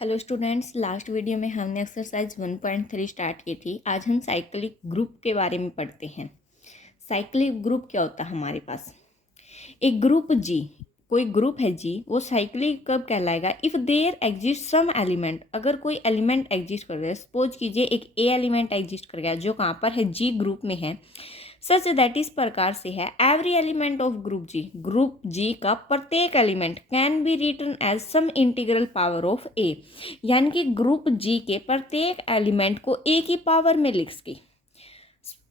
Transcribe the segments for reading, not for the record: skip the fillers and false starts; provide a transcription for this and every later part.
Hello students, last video में हमने exercise 1.3 start की थी। आज हम साइक्लिक ग्रुप के बारे में पढ़ते हैं। साइक्लिक ग्रुप क्या होता है हमारे पास? एक ग्रुप जी, कोई ग्रुप है जी, वो साइक्लिक कब कहलाएगा? If there exist some element, अगर कोई एलिमेंट एग्जिस्ट कर रहा है। सपोज कीजिए एक ए एलिमेंट एग्जिस्ट कर गया जो कहाँ पर है? जी ग्रुप में है। सच दैट इस प्रकार से है, every element of group G का प्रत्येक element can be written as some integral power of a, यानी कि ग्रुप जी के प्रत्येक एलिमेंट को ए की पावर में लिख सके।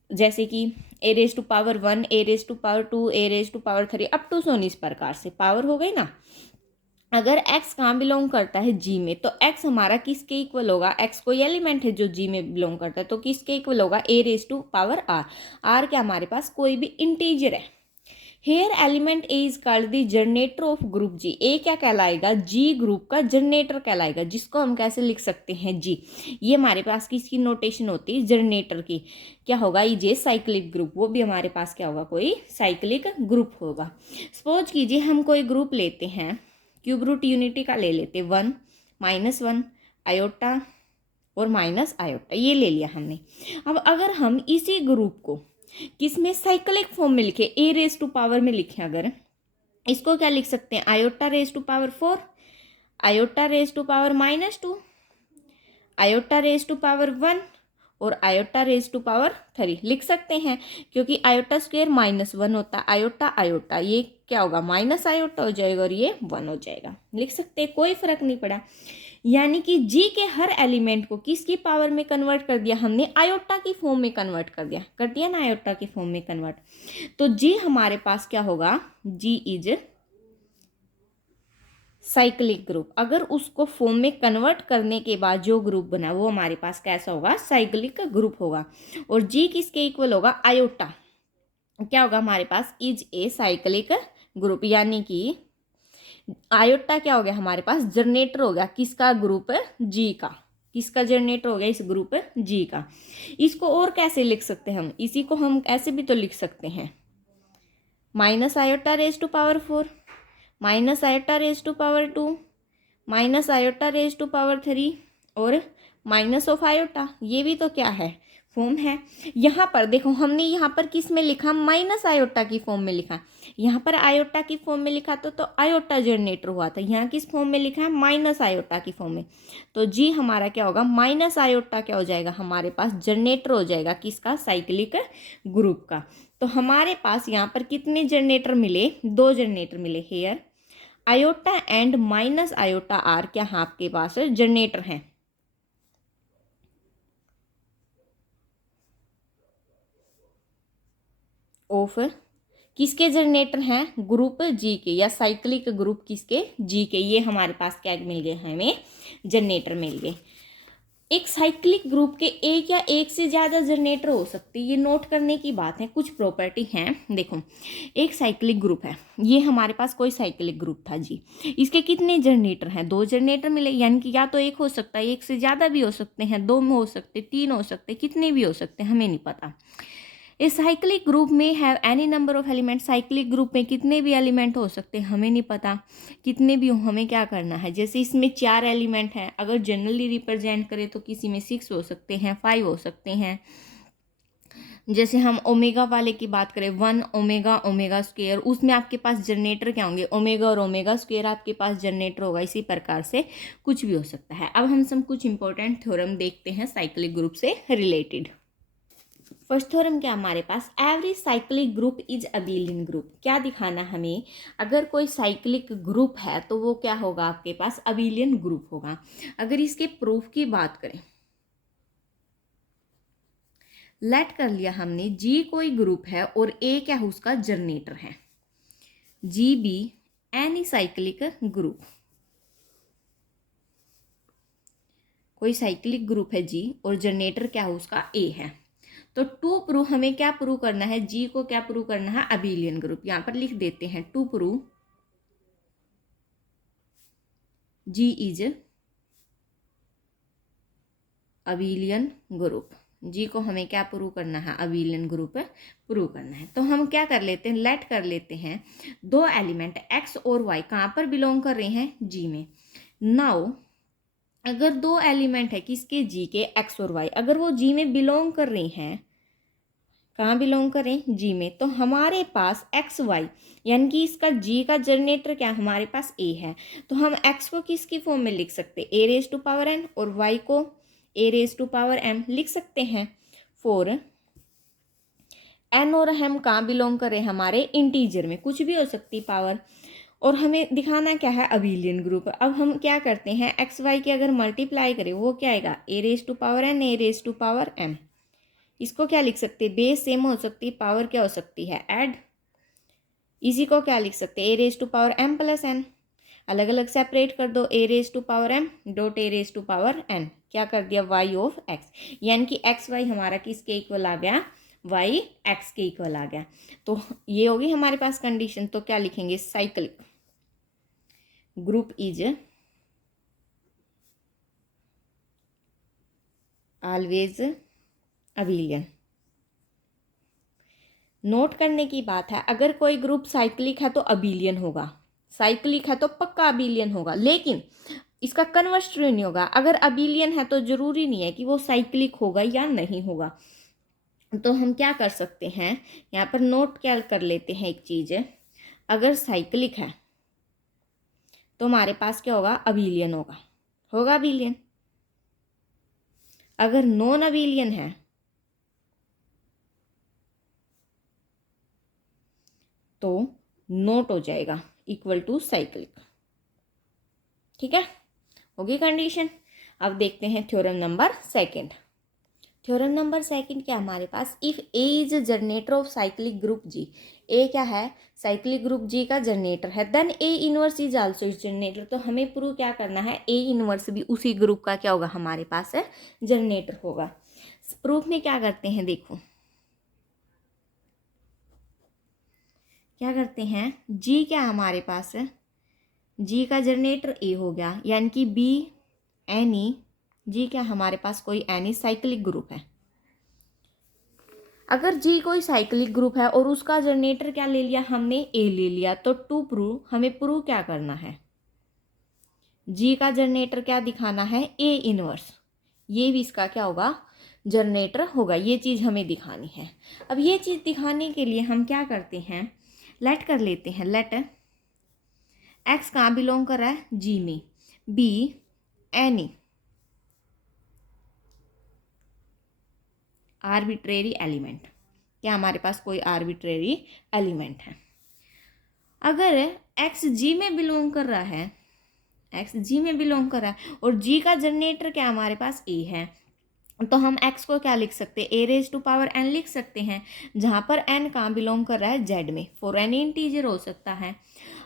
जैसे कि a raise to power 1, a raise to power 2, a raise to power 3 up to so on, इस प्रकार से पावर हो गई ना। अगर x कहाँ बिलोंग करता है? जी में, तो x हमारा किसके इक्वल होगा? x कोई एलिमेंट है जो जी में बिलोंग करता है, तो किसके इक्वल होगा? A raise to power r. R क्या हमारे पास कोई भी इंटीजर है। Here element a is called the generator of group G. A क्या कहलाएगा? जी ग्रुप का जनरेटर कहलाएगा, जिसको हम कैसे लिख सकते हैं? जी। ये हमारे पास किसकी नोटेशन होती है? जनरेटर की। क्या होगा? ये साइक्लिक ग्रुप, वो भी हमारे पास क्या होगा? कोई साइक्लिक ग्रुप होगा। सपोज कीजिए हम कोई ग्रुप लेते हैं, क्यूब रूट यूनिटी का ले लेते, 1 -1 आयोटा और माइनस आयोटा, ये ले लिया हमने। अब अगर हम इसी ग्रुप को किस में? साइक्लिक फॉर्म में लिखे, ए रेज टू पावर में लिखे, अगर इसको क्या लिख सकते हैं? Iota raise to power 4, iota raise to power -2, iota raise to power 1 और आयोटा रेज टू पावर 3 लिख सकते हैं, क्योंकि आयोटा स्क्वायर -1 होता है। आयोटा आयोटा ये क्या होगा? माइनस आयोटा हो जाएगा और ये 1 हो जाएगा। लिख सकते हैं, कोई फर्क नहीं पड़ा। यानी कि जी के हर एलिमेंट को किसकी पावर में कन्वर्ट कर दिया हमने? आयोटा की फॉर्म में कन्वर्ट कर दिया ना, आयोटा की फॉर्म में कन्वर्ट। तो जी हमारे पास क्या होगा? जी इज साइक्लिक ग्रुप। अगर उसको फॉर्म में कन्वर्ट करने के बाद जो ग्रुप बना वो हमारे पास कैसा होगा? साइक्लिक ग्रुप होगा। और जी किसके इक्वल होगा? आयोटा। क्या होगा हमारे पास? इज ए साइक्लिक ग्रुप, यानी कि आयोटा क्या हो गया हमारे पास? जनरेटर हो गया किसका? ग्रुप जी का। किसका जनरेटर हो गया? इस ग्रुप जी का। इसको और कैसे लिख सकते हैं हम? इसी को हम ऐसे भी तो लिख सकते हैं, minus iota raise to power 4, minus iota raise to power 2, minus iota raise to power 3 और माइनस ऑफ आयोटा। ये भी तो क्या है? फॉर्म है। यहाँ पर देखो, हमने यहाँ पर किस में लिखा? माइनस आयोटा की फॉर्म में लिखा। यहाँ पर आयोटा की फॉर्म में लिखा तो आयोटा जनरेटर हुआ था। यहाँ किस फॉर्म में लिखा है? माइनस आयोटा की फॉर्म में। तो जी हमारा क्या होगा? माइनस आयोटा क्या हो जाएगा हमारे पास? जनरेटर हो जाएगा किसका? साइक्लिक ग्रुप का। तो हमारे पास यहाँ पर कितने जनरेटर मिले? 2 जनरेटर मिले। Here iota and minus iota are क्या है आपके पास? जनरेटर हैं। ऑफ किसके जनरेटर हैं? ग्रुप जी के, या साइक्लिक ग्रुप किसके? जी के। ये हमारे पास क्या मिल गए? हमें जनरेटर मिल गए। एक साइक्लिक ग्रुप के एक या एक से ज़्यादा जनरेटर हो सकते हैं, ये नोट करने की बात है। कुछ प्रॉपर्टी हैं, देखो। एक साइक्लिक ग्रुप है, ये हमारे पास कोई साइक्लिक ग्रुप था जी। इसके कितने जनरेटर हैं? 2 जनरेटर मिले, यानी कि या तो एक हो सकता है, एक से ज़्यादा भी हो सकते हैं, 2 में हो सकते, 3 हो सकते, कितने भी हो सकते हैं, हमें नहीं पता। ए साइक्लिक ग्रुप में have any number of element. Cyclic group में कितने भी एलिमेंट हो सकते हैं, हमें नहीं पता। कितने भी हो, हमें क्या करना है? जैसे इसमें 4 एलिमेंट हैं, अगर जनरली रिप्रेजेंट करें तो किसी में 6 हो सकते हैं, 5 हो सकते हैं। जैसे हम ओमेगा वाले की बात करें, 1 ओमेगा ओमेगा स्क्वेयर, उसमें आपके पास जनरेटर क्या होंगे? ओमेगा और ओमेगा स्क्वेयर आपके पास जनरेटर होगा। इसी प्रकार से कुछ भी हो सकता है। अब हम सब कुछ इंपॉर्टेंट थ्योरम देखते हैं साइक्लिक ग्रुप से रिलेटेड। फर्स्ट थ्योरम क्या हमारे पास? Every cyclic group is abelian group. क्या दिखाना हमें? अगर कोई साइक्लिक ग्रुप है तो वो क्या होगा आपके पास? अबेलियन ग्रुप होगा। अगर इसके प्रूफ की बात करें, लेट कर लिया हमने जी कोई ग्रुप है और ए क्या है? उसका जनरेटर है। जी बी एनी साइक्लिक ग्रुप, कोई साइक्लिक ग्रुप है जी और जनरेटर क्या है? उसका ए है। तो टू प्रूव, हमें क्या प्रूव करना है? जी को क्या प्रूव करना है? Abelian group. यहां पर लिख देते हैं to prove G is abelian group. G को हमें क्या प्रूव करना है? अबेलियन ग्रुप प्रूव करना है। तो हम क्या कर लेते हैं? लेट कर लेते हैं 2 एलिमेंट एक्स और वाई कहाँ पर बिलोंग कर रहे हैं? जी में। नाउ अगर दो एलिमेंट है किसके, जी के, एक्स और वाई, अगर वो जी में बिलोंग कर रही हैं, कहाँ बिलोंग करें, जी में, तो हमारे पास एक्स वाई यानी कि इसका जी का जनरेटर क्या हमारे पास ए है, तो हम एक्स को किसकी फॉर्म में लिख सकते हैं, a raise to power N, और वाई को ए रेज टू पावर एम लिख सकते हैं। फोर एन और हम कहाँ बिलोंग करें, हमारे इंटीजर में, कुछ भी हो सकती पावर, और हमें दिखाना क्या है, अबीलियन ग्रुप। अब हम क्या करते हैं, एक्स वाई की अगर मल्टीप्लाई करें वो क्या आएगा, a raise to power n, a raise to power m. इसको क्या लिख सकते हैं, बेस सेम हो सकती है, पावर क्या हो सकती है, ऐड। इसी को क्या लिख सकते हैं, a raise to power m plus n. अलग अलग सेपरेट कर दो, a raise to power m dot a raise to power n, क्या कर दिया, वाई ऑफ एक्स, यानी कि एक्स वाई हमारा किसके इक्वल आ गया, वाई एक्स के इक्वल आ गया। तो ये होगी हमारे पास कंडीशन। तो क्या लिखेंगे, cyclic group is always abelian. Note करने की बात है, अगर कोई ग्रुप साइक्लिक है तो अबीलियन होगा, साइक्लिक है तो पक्का अबीलियन होगा, लेकिन इसका कन्वर्स ट्रू नहीं होगा। अगर अबीलियन है तो जरूरी नहीं है कि वो साइक्लिक होगा या नहीं होगा। तो हम क्या कर सकते हैं, यहाँ पर नोट क्या कर लेते हैं एक चीज़, अगर साइक्लिक है तो हमारे पास क्या होगा, अबीलियन होगा, होगा अबीलियन। अगर नॉन अबीलियन है तो नोट हो जाएगा इक्वल टू साइक्लिक। ठीक है, होगी कंडीशन। अब देखते हैं theorem number second. Theorem number second क्या हमारे पास, if a is a generator of cyclic group G, a क्या है, साइक्लिक ग्रुप जी का जनरेटर है, then a inverse is also is generator. तो हमें प्रूव क्या करना है, ए इनवर्स भी उसी ग्रुप का क्या होगा, हमारे पास है जनरेटर होगा। प्रूफ में क्या करते हैं, देखो क्या करते हैं, जी क्या हमारे पास है, जी का जनरेटर ए हो गया, यानी कि बी एनी, जी क्या हमारे पास कोई एनी साइक्लिक ग्रुप है। अगर जी कोई साइक्लिक ग्रुप है और उसका जनरेटर क्या ले लिया हमने, ए ले लिया, तो टू प्रूव, हमें प्रूव क्या करना है, जी का जनरेटर क्या दिखाना है, ए इनवर्स, ये भी इसका क्या होगा, जनरेटर होगा। ये चीज़ हमें दिखानी है। अब ये चीज़ दिखाने के लिए हम क्या करते हैं, लेट कर लेते हैं, लेट एक्स कहाँ बिलोंग कर रहा है, जी में, बी एनी आर्बिट्रेरी एलिमेंट, क्या हमारे पास कोई आर्बिट्रेरी एलिमेंट है। अगर एक्स जी में बिलोंग कर रहा है, एक्स जी में बिलोंग कर रहा है और जी का जनरेटर क्या हमारे पास ए है, तो हम एक्स को क्या लिख सकते हैं, a raise to power N लिख सकते हैं, जहाँ पर एन कहाँ बिलोंग कर रहा है, जेड में, फॉर एनी इंटीजर हो सकता है।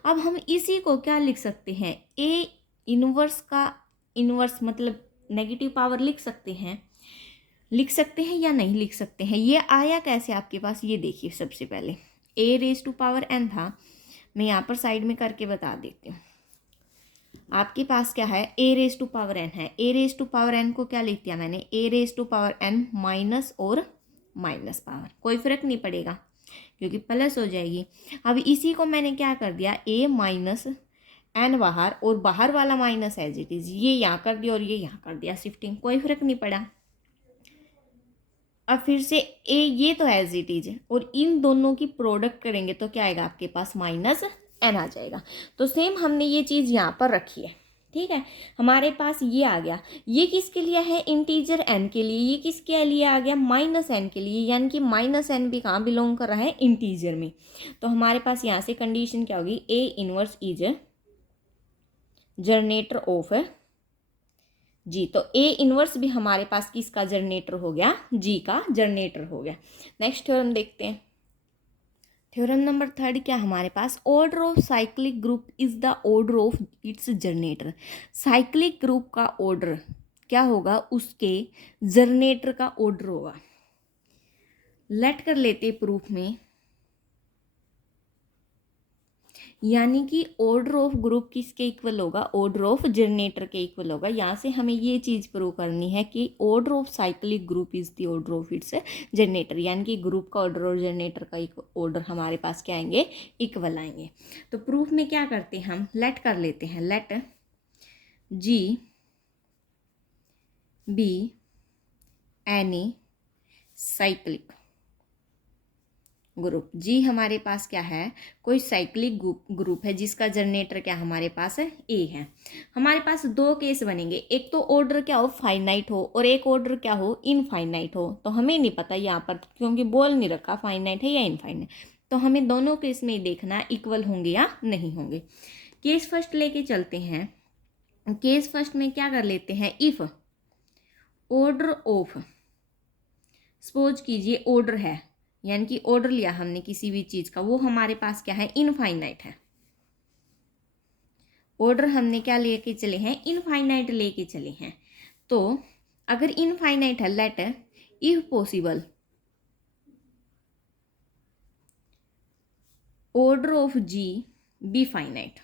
अब हम इसी को क्या लिख सकते हैं, ए इनवर्स का इनवर्स मतलब नेगेटिव पावर लिख सकते हैं, लिख सकते हैं या नहीं लिख सकते हैं। ये आया कैसे आपके पास, ये देखिए, सबसे पहले ए रेज टू पावर एन था, मैं यहाँ पर साइड में करके बता देती हूँ। आपके पास क्या है, a raise to power n है, a raise to power n को क्या लिख दिया मैंने, a raise to power n minus और माइनस पावर, कोई फर्क नहीं पड़ेगा क्योंकि प्लस हो जाएगी। अब इसी को मैंने क्या कर दिया, ए माइनस एन बाहर और बाहर वाला माइनस एज इट इज, ये यहाँ कर दिया और ये यहाँ कर दिया, शिफ्टिंग, कोई फर्क नहीं पड़ा। अब फिर से ए, ये तो एज इट इज, और इन दोनों की प्रोडक्ट करेंगे तो क्या आएगा आपके पास, माइनस एन आ जाएगा। तो सेम हमने ये चीज़ यहाँ पर रखी है। ठीक है, हमारे पास ये आ गया, ये किसके लिए है, इंटीजर एन के लिए, ये किसके लिए आ गया, माइनस एन के लिए, यानी कि माइनस एन भी कहाँ बिलोंग कर रहा है, इंटीजर में। तो हमारे पास यहाँ से कंडीशन क्या होगी, a inverse is generator of G. तो ए इनवर्स भी हमारे पास किसका जनरेटर हो गया, जी का जनरेटर हो गया। नेक्स्ट थ्योरम देखते हैं। थ्योरम नंबर थर्ड क्या हमारे पास, order of cyclic group is the order of its generator. Cyclic group का ऑर्डर क्या होगा, उसके जनरेटर का ऑर्डर होगा। लेट कर लेते प्रूफ में, यानी कि ऑर्डर ऑफ ग्रुप किसके इक्वल होगा, ऑर्डर ऑफ जनरेटर के इक्वल होगा। यहाँ से हमें ये चीज़ प्रूव करनी है कि order of cyclic group is the order of its generator, यानी कि ग्रुप का ऑर्डर और जनरेटर का ऑर्डर हमारे पास क्या आएंगे, इक्वल आएंगे। तो प्रूफ में क्या करते हैं हम, लेट कर लेते हैं, let G be any cyclic group. G हमारे पास क्या है, कोई साइक्लिक ग्रुप है जिसका जनरेटर क्या हमारे पास है, ए है। हमारे पास दो केस बनेंगे, एक तो ऑर्डर क्या हो, फाइनाइट हो, और एक ऑर्डर क्या हो, इनफाइनाइट हो। तो हमें नहीं पता यहाँ पर, क्योंकि बोल नहीं रखा फाइनाइट है या इनफाइनाइट, तो हमें दोनों केस में देखना इक्वल होंगे या नहीं होंगे। केस फर्स्ट लेके चलते हैं। केस फर्स्ट में क्या कर लेते हैं, इफ ऑर्डर ऑफ, सपोज कीजिए ऑर्डर है, यानी कि ऑर्डर लिया हमने किसी भी चीज का, वो हमारे पास क्या है, इनफाइनाइट है। ऑर्डर हमने क्या लेके चले हैं, इनफाइनाइट लेके चले हैं। तो अगर इनफाइनाइट है, let if possible order of G be finite.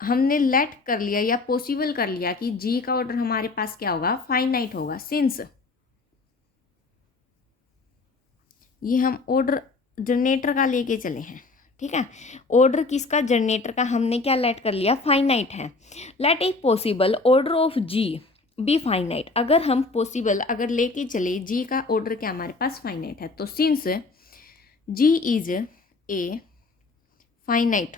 हमने लेट कर लिया या पॉसिबल कर लिया कि जी का ऑर्डर हमारे पास क्या होगा, फाइनाइट होगा। सिंस ये हम ऑर्डर जनरेटर का लेके चले हैं, ठीक है। ऑर्डर किसका, जनरेटर का, हमने क्या लेट कर लिया, फाइनाइट है। Let if possible order of G be finite. अगर हम पॉसिबल अगर लेके चले, जी का ऑर्डर क्या हमारे पास फाइनाइट है, तो since G is a finite,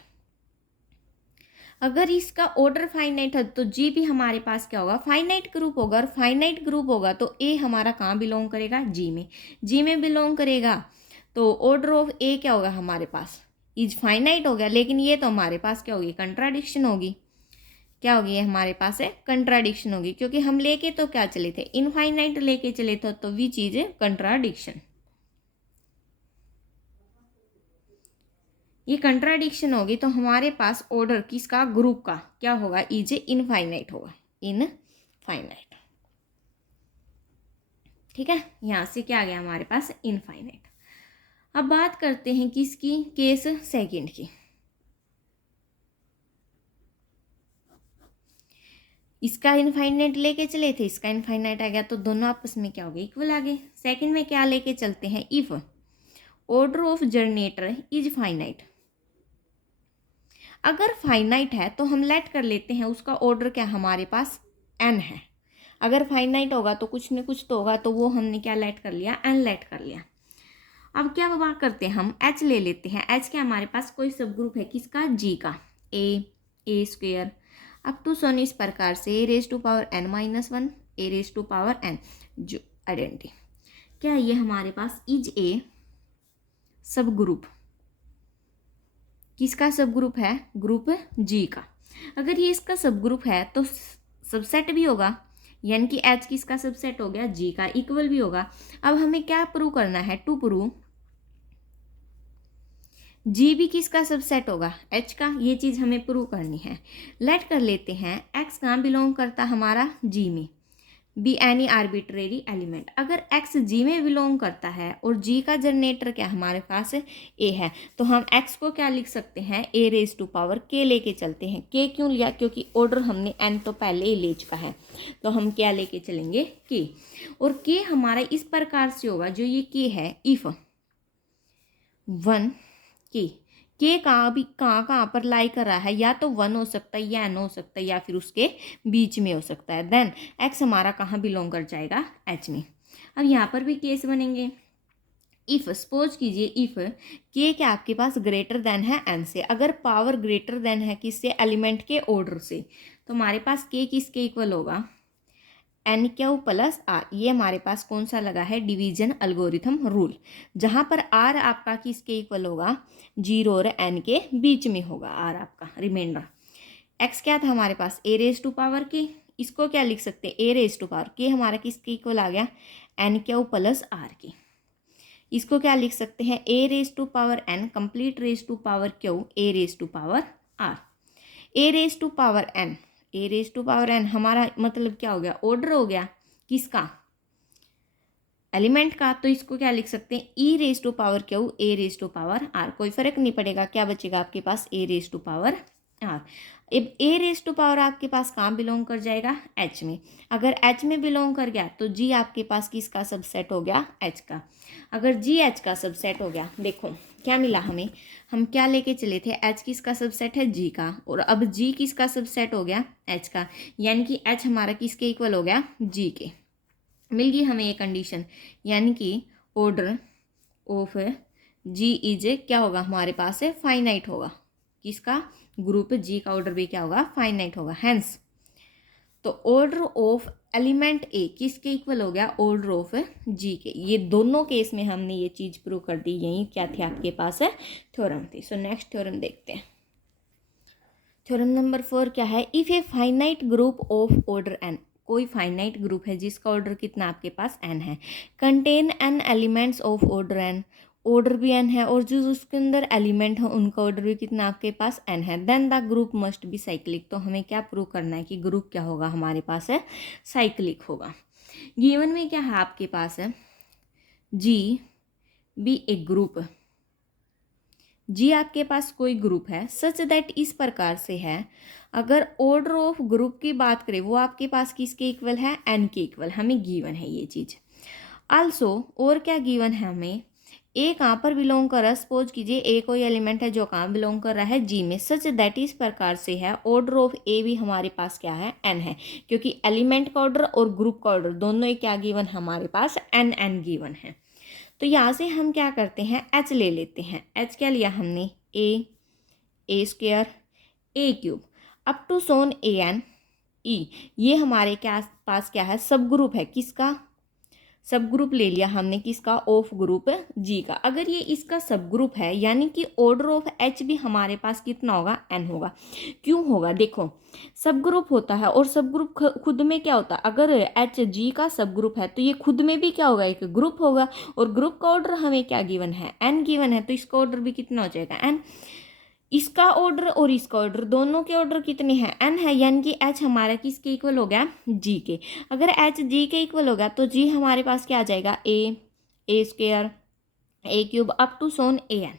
अगर इसका ऑर्डर फाइनाइट है तो जी भी हमारे पास क्या होगा, फाइनाइट ग्रुप होगा। और फाइनाइट ग्रुप होगा तो ए हमारा कहाँ बिलोंग करेगा, जी में। जी में बिलोंग करेगा तो ऑर्डर ऑफ ए क्या होगा हमारे पास, इज फाइनाइट हो गया। लेकिन ये तो हमारे पास क्या होगी, कंट्राडिक्शन होगी। क्या होगी, हमारे पास है कंट्राडिक्शन होगी, क्योंकि हम लेके तो क्या चले थे, इनफाइनाइट लेके चले थे, तो वी चीज है कंट्राडिक्शन। ये कंट्राडिक्शन होगी तो हमारे पास ऑर्डर किसका, ग्रुप का क्या होगा, इज इनफाइनाइट होगा, इनफाइनाइट। ठीक है, यहां से क्या आ गया हमारे पास, इनफाइनाइट। अब बात करते हैं किसकी, केस सेकंड की। इसका इनफाइनाइट लेके चले थे, इसका इनफाइनाइट आ गया, तो दोनों आपस में क्या हो गए, इक्वल आ गए। सेकंड में क्या लेके चलते हैं, if order of generator is finite. अगर फाइनाइट है तो हम लेट कर लेते हैं उसका ऑर्डर क्या हमारे पास एन है। अगर फाइनाइट होगा तो कुछ न कुछ तो होगा, तो वो हमने क्या लेट कर लिया, एन लेट कर लिया। अब क्या बात करते हैं, हम एच ले लेते हैं। एच क्या हमारे पास कोई सब ग्रुप है किसका, जी का, a square up to so on इस प्रकार से a raise to power n minus one, a raise to power n, जो आइडेंटिटी क्या ये हमारे पास इज ए सब ग्रुप, किसका सब ग्रुप है, ग्रुप जी का। अगर ये इसका सब ग्रुप है तो सबसेट भी होगा, यानी कि एच किसका सबसेट हो गया, जी का, इक्वल भी होगा। अब हमें क्या प्रूव करना है, टू प्रूव जी भी किसका सबसेट होगा, एच का, ये चीज हमें प्रूव करनी है। लेट कर लेते हैं एक्स कहाँ बिलोंग करता हमारा, जी में, बी एनी आर्बिट्रेरी एलिमेंट। अगर एक्स जी में बिलोंग करता है और जी का जनरेटर क्या हमारे पास ए है, तो हम एक्स को क्या लिख सकते हैं, ए रेज टू पावर के लेके चलते हैं। के क्यों लिया, क्योंकि ऑर्डर हमने एन तो पहले ही ले चुका है, तो हम क्या लेके चलेंगे, के। और के हमारा इस प्रकार से होगा, जो ये के है, इफ वन के कहाँ पर लाई कर रहा है, या तो वन हो सकता है या एन हो सकता है या फिर उसके बीच में हो सकता है। देन एक्स हमारा कहाँ बिलोंग कर जाएगा, एच में। अब यहाँ पर भी केस बनेंगे। इफ सपोज कीजिए, इफ के क्या आपके पास ग्रेटर देन है एन से, अगर पावर ग्रेटर देन है किससे, एलिमेंट के ऑर्डर से, तो हमारे पास के किसके इक्वल होगा, एन क्यू प्लस आर। ये हमारे पास कौन सा लगा है, डिवीजन अल्गोरिथम रूल, जहां पर आर आपका किसके इक्वल होगा, जीरो और एन के बीच में होगा आर आपका रिमाइंडर। एक्स क्या था हमारे पास, ए रेज टू पावर के, इसको क्या लिख सकते हैं, ए रेज टू पावर के हमारा किसके इक्वल आ गया, एन क्यू प्लस आर के। इसको क्या लिख सकते हैं, a raise to power n complete raise to power q, a raise to power r. A raise to power n, a raise to power n हमारा मतलब क्या हो गया, ऑर्डर हो गया किसका, एलिमेंट का, तो इसको क्या लिख सकते हैं, e raise to power q, a raise to power r. कोई फर्क नहीं पड़ेगा, क्या बचेगा आपके पास, a raise to power r. अब ए रेज टू पावर आपके पास कहाँ बिलोंग कर जाएगा, एच में। अगर एच में बिलोंग कर गया तो जी आपके पास किसका सबसेट हो गया, एच का। अगर जी एच का सबसेट हो गया, देखो क्या मिला हमें, हम क्या लेके चले थे, एच किसका सबसेट है, जी का, और अब जी किसका सबसेट हो गया, एच का, यानी कि एच हमारा किसके इक्वल हो गया, जी के। मिल गई हमें ये कंडीशन, यानी कि ऑर्डर ऑफ जी इज क्या होगा हमारे पास है, फाइनाइट होगा। किसका, ग्रुप जी का ऑर्डर भी क्या होगा, फाइनाइट होगा। हेंस तो ऑर्डर ऑफ एलिमेंट ए किसके इक्वल हो गया, ऑर्डर ऑफ जी के। ये दोनों केस में हमने ये चीज प्रूव कर दी। यही क्या थी आपके पास है, थ्योरम थी। सो नेक्स्ट थ्योरम देखते हैं। थ्योरम नंबर 4 क्या है, if a finite group of order n, कोई फाइनाइट ग्रुप है जिसका ऑर्डर कितना आपके पास एन है, contain n elements of order n, order भी एन है और जो उसके अंदर एलिमेंट है उनका ऑर्डर भी कितना आपके पास एन है, then the group must be cyclic. तो हमें क्या प्रूव करना है कि ग्रुप क्या होगा हमारे पास है, साइक्लिक होगा। गिवन में क्या है आपके पास है, जी बी एक ग्रुप, जी आपके पास कोई ग्रुप है सच दैट इस प्रकार से है, अगर ऑर्डर ऑफ ग्रुप की बात करें वो आपके पास किसके इक्वल है, एन के इक्वल, हमें गिवन है ये चीज। आल्सो और क्या गिवन है हमें, ए कहाँ पर बिलोंग कर रहा है, सपोज कीजिए ए कोई एलिमेंट है जो कहाँ बिलोंग कर रहा है, जी में, सच दैट इस प्रकार से है, ऑर्डर ऑफ ए भी हमारे पास क्या है, एन है, क्योंकि एलिमेंट का ऑर्डर और ग्रुप का ऑर्डर दोनों ही क्या गिवन हमारे पास, एन एन गिवन है। तो यहाँ से हम क्या करते हैं, एच ले लेते हैं। एच क्या लिया हमने, a square a cube up to so on a n e, ये हमारे क्या पास क्या है, सब ग्रुप है, किसका, सब ग्रुप ले लिया हमने, किसका, ऑफ ग्रुप जी का। अगर ये इसका सब ग्रुप है यानी कि ऑर्डर ऑफ एच भी हमारे पास कितना होगा, एन होगा। क्यों होगा, देखो सब ग्रुप होता है और सब ग्रुप खुद में क्या होता है, अगर एच जी का सब ग्रुप है तो ये खुद में भी क्या होगा, एक ग्रुप होगा, और ग्रुप का ऑर्डर हमें क्या गिवन है, एन गिवन है, तो इसका ऑर्डर भी कितना हो जाएगा, एन। इसका ऑर्डर और इसका ऑर्डर दोनों के ऑर्डर कितने हैं, एन है, यानी कि एच हमारा किसके इक्वल हो गया, जी के। अगर एच जी के इक्वल होगा तो जी हमारे पास क्या आ जाएगा, a square a cube up to so on a n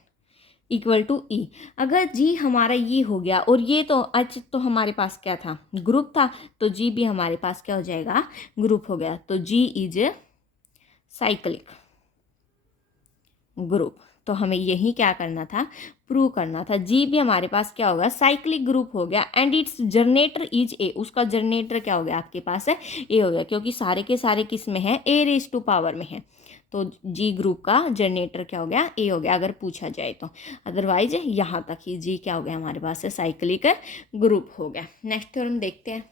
equal to e. अगर जी हमारा ये हो गया और ये तो एच तो हमारे पास क्या था, ग्रुप था, तो जी भी हमारे पास क्या हो जाएगा, ग्रुप हो गया। तो जी इज साइक्लिक ग्रुप। तो हमें यही क्या करना था, प्रूव करना था। जी भी हमारे पास क्या होगा, साइक्लिक ग्रुप हो गया, and it's generator is a, उसका जनरेटर क्या हो गया आपके पास है, ए हो गया, क्योंकि सारे के सारे किस में है, ए रेज टू पावर में है। तो जी ग्रुप का जनरेटर क्या हो गया, ए हो गया, अगर पूछा जाए तो। अदरवाइज यहाँ तक ही जी क्या हो गया हमारे पास है, साइक्लिक ग्रुप हो गया। नेक्स्ट थ्योरम देखते हैं।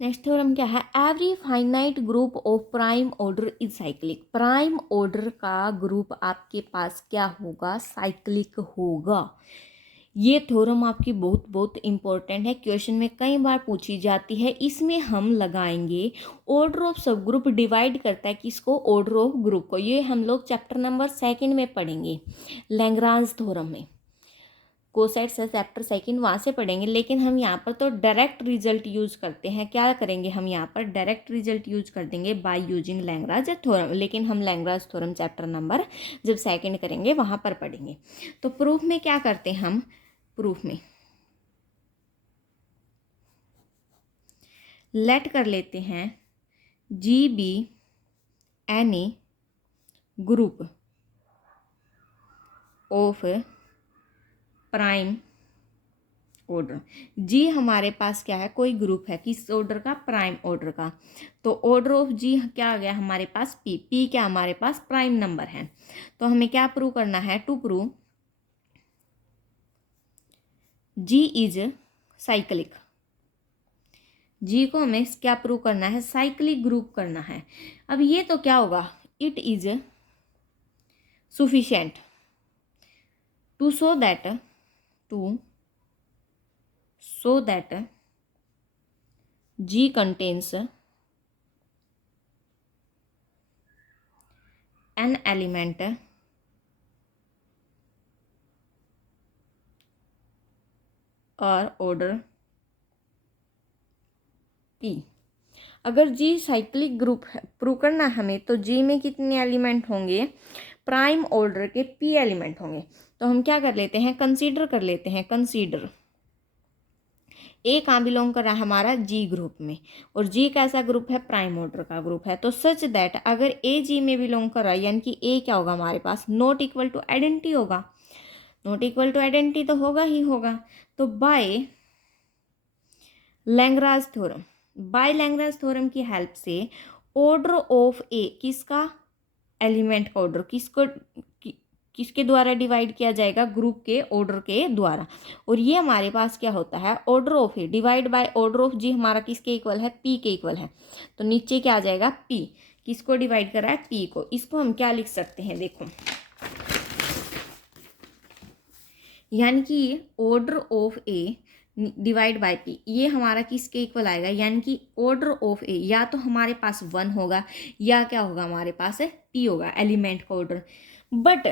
नेक्स्ट थ्योरम क्या है, every finite group of prime order is cyclic. Prime order का ग्रुप आपके पास क्या होगा, साइक्लिक होगा। ये थ्योरम आपकी बहुत बहुत इंपॉर्टेंट है, क्वेश्चन में कई बार पूछी जाती है। इसमें हम लगाएंगे ऑर्डर ऑफ सब ग्रुप डिवाइड करता है किसको, ऑर्डर ऑफ ग्रुप को। ये हम लोग चैप्टर नंबर 2 में पढ़ेंगे, लैग्रांज थ्योरम में। कोसाइट से चैप्टर 2 वहाँ से पढ़ेंगे, लेकिन हम यहाँ पर तो डायरेक्ट रिजल्ट यूज करते हैं। क्या करेंगे हम यहाँ पर, डायरेक्ट रिजल्ट यूज कर देंगे बाय यूजिंग लैग्रांज थ्योरम। लेकिन हम लैग्रांज थ्योरम चैप्टर नंबर जब 2 करेंगे वहाँ पर पढ़ेंगे। तो प्रूफ में क्या करते हैं हम, प्रूफ में लेट कर लेते हैं G be any group of prime order. G हमारे पास क्या है, कोई ग्रुप है, किस ऑर्डर का, प्राइम ऑर्डर का। तो ऑर्डर ऑफ जी क्या आ गया हमारे पास, पी क्या हमारे पास प्राइम नंबर है। तो हमें क्या प्रूव करना है, to prove G is cyclic. G को हमें क्या प्रूव करना है, साइक्लिक ग्रुप करना है। अब ये तो क्या होगा, it is sufficient to show that G contains an element और ऑर्डर P। अगर G साइक्लिक ग्रुप है, प्रूव करना हमें, तो G में कितने एलिमेंट होंगे, प्राइम ऑर्डर के P एलिमेंट होंगे। तो हम क्या कर लेते हैं, कंसीडर कर लेते हैं, कंसीडर ए कहाँ बिलोंग कर रहा है हमारा जी ग्रुप में, और जी कैसा ग्रुप है, प्राइम ऑर्डर का ग्रुप है। तो सच दैट अगर ए जी में बिलोंग कर रहा है यानी कि ए क्या होगा हमारे पास, नॉट इक्वल टू आइडेंटिटी होगा, नॉट इक्वल टू आइडेंटिटी तो होगा ही होगा। तो by Lagrange theorem, by Lagrange theorem की हेल्प से ऑर्डर ऑफ ए, किसका, एलिमेंट का ऑर्डर, किसके द्वारा डिवाइड किया जाएगा, ग्रुप के ऑर्डर के द्वारा। और ये हमारे पास क्या होता है, order of a divide by order of G हमारा किसके इक्वल है, पी के इक्वल है। तो नीचे क्या आ जाएगा, पी, किसको डिवाइड कर रहा है, पी को। इसको हम क्या लिख सकते हैं, देखो, यानी कि order of a divide by P, ये हमारा किसके इक्वल आएगा, यानी कि ऑर्डर ऑफ ए या तो हमारे पास 1 होगा या क्या होगा हमारे पास पी होगा, एलिमेंट का ऑर्डर। बट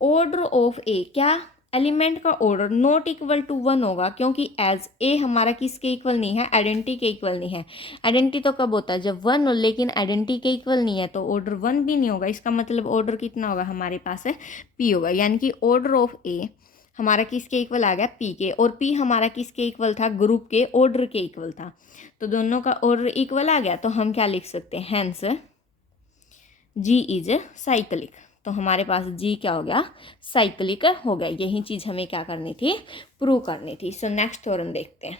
ऑर्डर ऑफ ए क्या, एलिमेंट का ऑर्डर नॉट इक्वल टू 1 होगा, क्योंकि एज ए हमारा किसके इक्वल नहीं है, आइडेंटिटी के इक्वल नहीं है। आइडेंटिटी तो कब होता है, जब 1 हो, लेकिन आइडेंटिटी के इक्वल नहीं है तो ऑर्डर 1 भी नहीं होगा। इसका मतलब ऑर्डर कितना होगा हमारे पास है, पी होगा, यानी कि ऑर्डर ऑफ ए हमारा किसके इक्वल आ गया, पी के, और पी हमारा किसके इक्वल था, ग्रुप के ऑर्डर के इक्वल था। तो दोनों का ऑर्डर इक्वल आ गया, तो हम क्या लिख सकते हैं, हैंस जी इज साइक्लिक। तो हमारे पास जी क्या हो गया, साइक्लिक हो गया। यही चीज़ हमें क्या करनी थी, प्रूव करनी थी। सो नेक्स्ट थ्योरम देखते हैं।